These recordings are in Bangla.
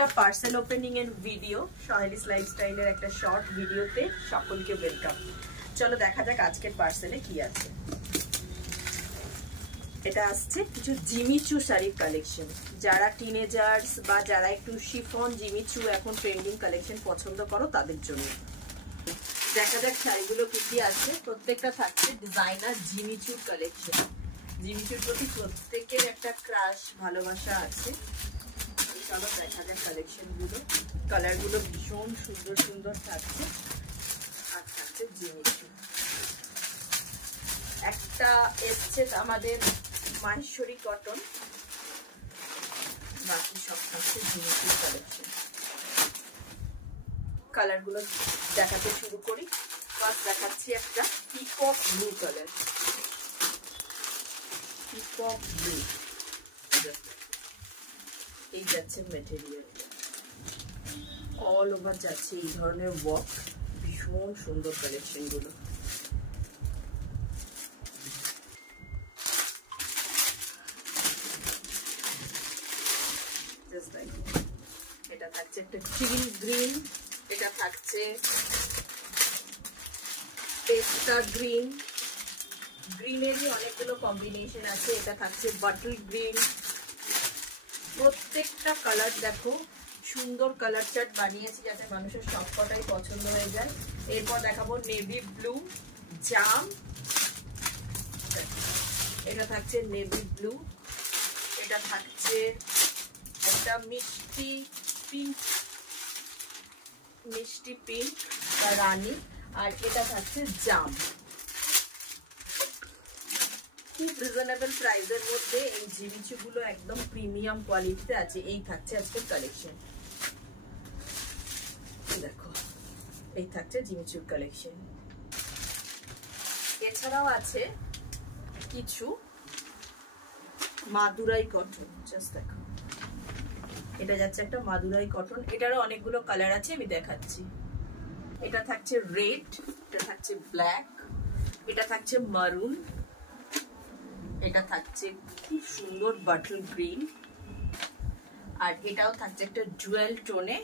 একটা পার্সেল ওপেনিং এর ভিডিও, সহেলিস লাইফস্টাইলের একটা শর্ট ভিডিওতে সকলকে ওয়েলকাম। চলো দেখা যাক আজকের পার্সেলে কি আছে। এটা আসছে কিছু জিমিচু শাড়ির কালেকশন। যারা টিনেজার্স বা যারা একটু শিফন জিমিচু এখন ট্রেন্ডিং কালেকশন পছন্দ করো তাদের জন্য। দেখা যাক শাড়িগুলো কি কি আছে। প্রত্যেকটা থাকছে ডিজাইনার জিমিচুর কালেকশন। জিমিচুর প্রতি প্রত্যেকের একটা ক্রাশ ভালোবাসা আছে। চলো দেখা যাক কালেকশন গুলো। কালার গুলো ভীষণ সুন্দর সুন্দর থাকছে। আর থাকছে জিমিচু। একটা এসছে আমাদের মাহেশ্বরী কটন, বাকি সব থাকছে জিমিচুর কালেকশন। কালার গুলো দেখাতে শুরু করি। ফার্স্ট দেখাচ্ছি একটা peacock blue colour. Peacock blue, এই যাচ্ছে মেটেরিয়াল, অল ওভার যাচ্ছে এই ধরনের ওয়ার্ক। ভীষণ সুন্দর কালেকশন গুলো। এটা থাকছে একটা চিল গ্রিন, এটা থাকছে পেস্তা গ্রিন, গ্রিনেরই অনেকগুলো কম্বিনেশন আছে। এটা থাকছে বাটল গ্রিন। প্রত্যেকটা কালার দেখো সুন্দর কালার চার্ট বানিয়েছি যাতে মানুষের সবকটাই পছন্দ হয়ে যায়। এরপর দেখাবো নেভি ব্লু জাম, এটা থাকছে নেভি ব্লু। এটা থাকছে একটা মিষ্টি পিঙ্ক, মিষ্টি পিঙ্ক বা রানী। আর এটা থাকছে জাম। খুব রিজনেবল প্রাইসের মধ্যে এই জিমিচু গুলো একদম প্রিমিয়াম কোয়ালিটিতে আছে। এই থাকছে আজকের কালেকশন। দেখো এই থাকছে জিমিচুর কালেকশন। এছাড়াও আছে কিছু মাদুরাই কটন। জাস্ট দেখো, এটা যাচ্ছে একটা মাদুরাই কটন। এটারও অনেকগুলো কালার আছে, আমি দেখাচ্ছি। এটা থাকছে রেড, এটা থাকছে ব্ল্যাক, এটা থাকছে মারুন, এটা থাকছে খুব সুন্দর বাটল গ্রিন, আর এটাও থাকছে একটা জুয়েল টোনে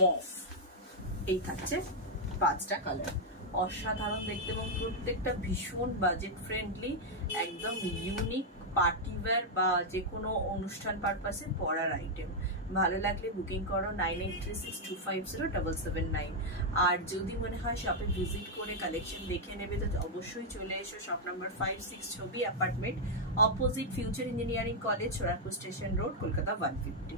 মফ। এই থাকছে পাঁচটা কালার। অসাধারণ দেখতে এবং প্রত্যেকটা ভীষণ বাজেট ফ্রেন্ডলি, একদম ইউনিক পার্টি ওয়্যার বা যে কোনো অনুষ্ঠান পারপাসে পরার আইটেম। ভালো লাগলে বুকিং করো 9836250779। আর যদি মনে হয় শপে ভিজিট করে কালেকশন দেখে নেবে তো অবশ্যই চলে এসো শপ নাম্বার 56 ছবি apartment, opposite future engineering college, Sonarpur station road, Kolkata 150।